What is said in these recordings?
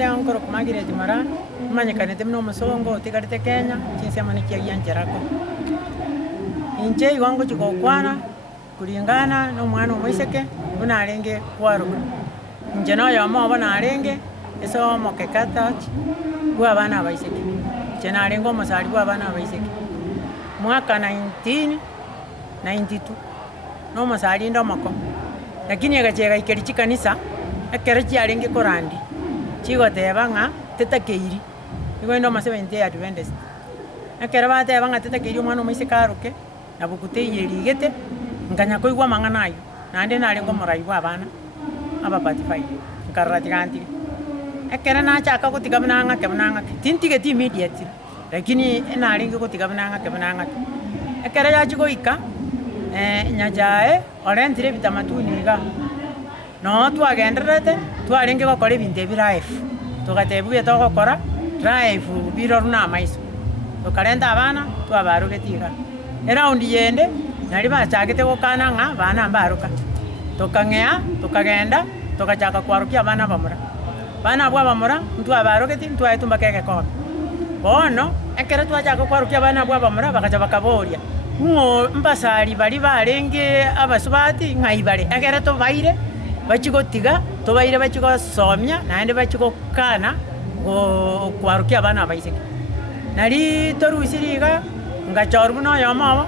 tega nkoro kumagireti mara manyekanete muna omusongo otigarete Kenya chinsemo nikiagia ncherako inche igo ngochi gokwana kuringana na omwana omoiseke buna arenge kwaruka inche na oyomo obo narenge ase omokekatachi bwa abana abaiseke inche narenge omosari bwa abana abaiseke mwaka 1992 na omosari nde omoko lakini egachega ikeri chikanisa ekero chiarenge korandi chigoteba ng'a tetakeiri igo ende omasebenti ya Adventist ekero bateba ng'a tetakeiri omwana omoiseke aroke nabuku teiyerigete nkanya koigwa amang'ana ayo naende narenge omorai bwa abana abapatified nkarora tigantire ekero nachaka gotiga buna ng'ake tintigeti immediately lakini narenge gotiga buna ng'ake ekero yachi goika nyachae orentire ebitamatuni iga no twagendererete twarenge gokora ebinto ebi live togatebwa getogokora live biroru na amaiso tokarenta abana twabarogeti iga eraundi yende nari bachagete gokana ng'a bana mbaroka tokang'ea tokagenda togachaka kwarokia abana bamura bana abwo abamura ntwabarogeti ntwaete mbaka egekombe bono ekero twachaka kwarokia abana abwo abamura bagacha bakaboria ng'o mbasari bari barenge abasubati ng'ai bare egere tobaire bachigotiga tobaire bachigosomia naende bachigokana kwarokia abana abaiseke nari torusiri iga ngachora buna oyomo obo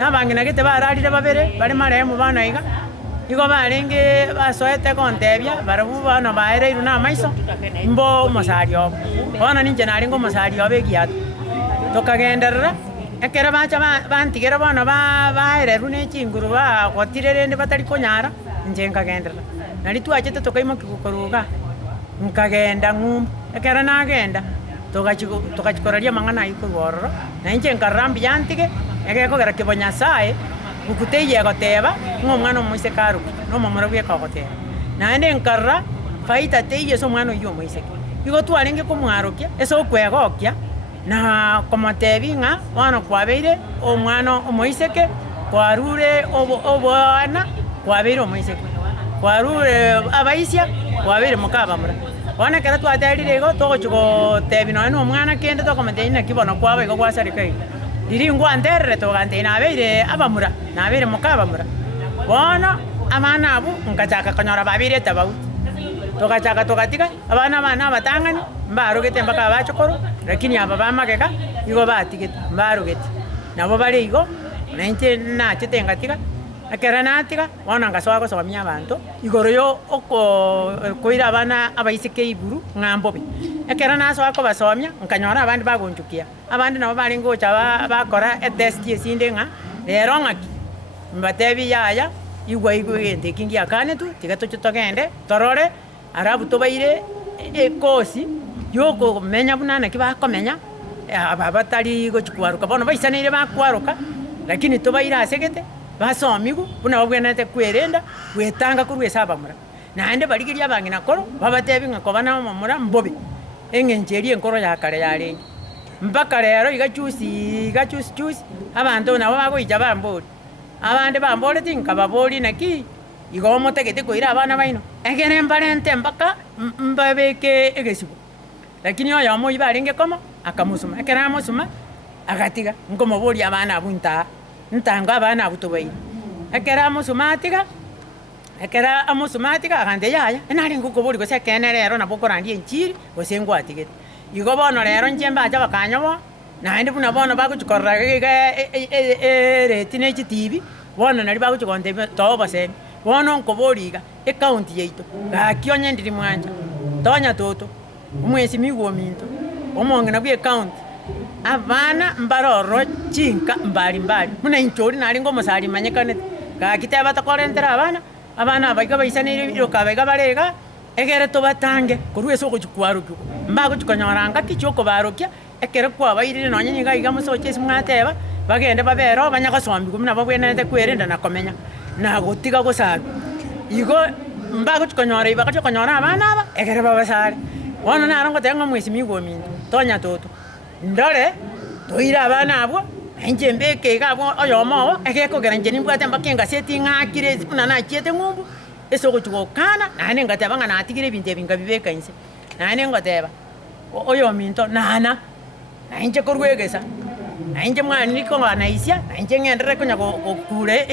nabange nagete bararire babere bari maremu bana iga igo barenge basoete kontebia barabu bana baereiru na amaiso mbo omosari obo bono ninche narenge omosari obo egiato tokagenderera ekero bacha bantigera bono baereru na echinguru bagotire rende batari konyara inche nkagenderera nari twachete tokaimoki gokoruga nkagenda ng'umbu ekero nagenda togachikoraria amang'ana ayi korwa ororo na inche nkarora mbuya ntige egekogera kibo Nyasaye buku teiyegoteba ng'a omwana omoiseke aroki na omomura bwekogoteba naende nkarora faita teiyo ase omwana oywo omoiseke igo twarenge komwarokia ase okwegokia na komotebi ng'a bono kwabeire omwana omoiseke kwarure obwana kwabeire omoiseke kwarure abaisia kwabeire mokabamura bono ekero twaterire igo togochi gotebi nonye na omwana kende tokomotebia naki bono kwaba igo gwasareka igo riria ngwanterire togantei nabeire abamura nabeire mokabamura bono abana abwo nkachaka konyora babirete bauti togachaka togatiga abana abatang'ani mbarogete mpaka abachokoro lakini aba bamageka igo batigete mbarogete nabo bare igo na inche nachete ngatiga ekero natiga bono ngasoa gosomia abanto igoro yo koira abana abaiseke iburu ng'ambobe ekero nasoa kobasomia nkanyora abandi bagonchukia abandi nabo barenge gocha bakora etest esinde ng'a rero ng'aki mbatebi yaya igwa egente eki ngiakanetu tiga toche togende torore arabu tobaire ekosi yokomenya buna naki bakomenya aba batari gochikwaruka bono baisaneire bakwaruka lakini tobaire asegete basomigu buna babwenete kwerenda gwetanga korwa ase abamura naende barigeria abang'ina koro babatebi ng'a kobana omomura mbobe eng'encheri enkoro ya kare yarenge mpaka rero chusi abanto nabo bagoicha bambori abande bamboreti nkababori naki igo omotegete koira abana baino egere mbarente mpaka mbabeke egesibo lakini oyomo iba arenge komo akamusuma ekero amusuma agatiga nkomoboria abana abu ntanga abana abu tobaire ekero amusuma atiga agante yaya enari nkokobori gose ekene rero nabo okorandia enchiri gose ngwatigete igo bono rero inche mbacha bakanyobo naende buna bono bagochikorora ereti na echitibi bono nari bagochikontebia toobasemi bono nkobori iga ekaunti yaito gaki onye ndiri mwanja tonya toto omwesi migwa ominto omong'ina bwa ekaunti abana mbarororo chinka mbari muna inchori naringo omosari manyekanete gaki teba tokorentera abana abaiga baisaneire iroka abaiga barega egere tobatange korwa ase ogochikwarokigwa mbagochikonyora ngaki chiokobarokia ekero kwabairire nonye niga iga mosoche ase mwateba bagende babero banyagosombigwa buna babwenete kwerenda na komenya na gotiga gosarwa igo mbagochikonyora ibagachikonyora abana aba egere babasare bono naro ngoteba ng'a omwesi migwa ominto tonya toto ndore toire abana abwo enche mbeke iga abwo oyomo obo egekogera inche nimbwate mpaka engaseti ng'akire buna nachiete ng'umbu ase ogochigokana naende ngateba ng'a natigire ebinto ebi ngabibeka inse nani ngoteba oyo minto nana nainche korwegesa nainche mwana niko nganaisia nainche ngendere konya kure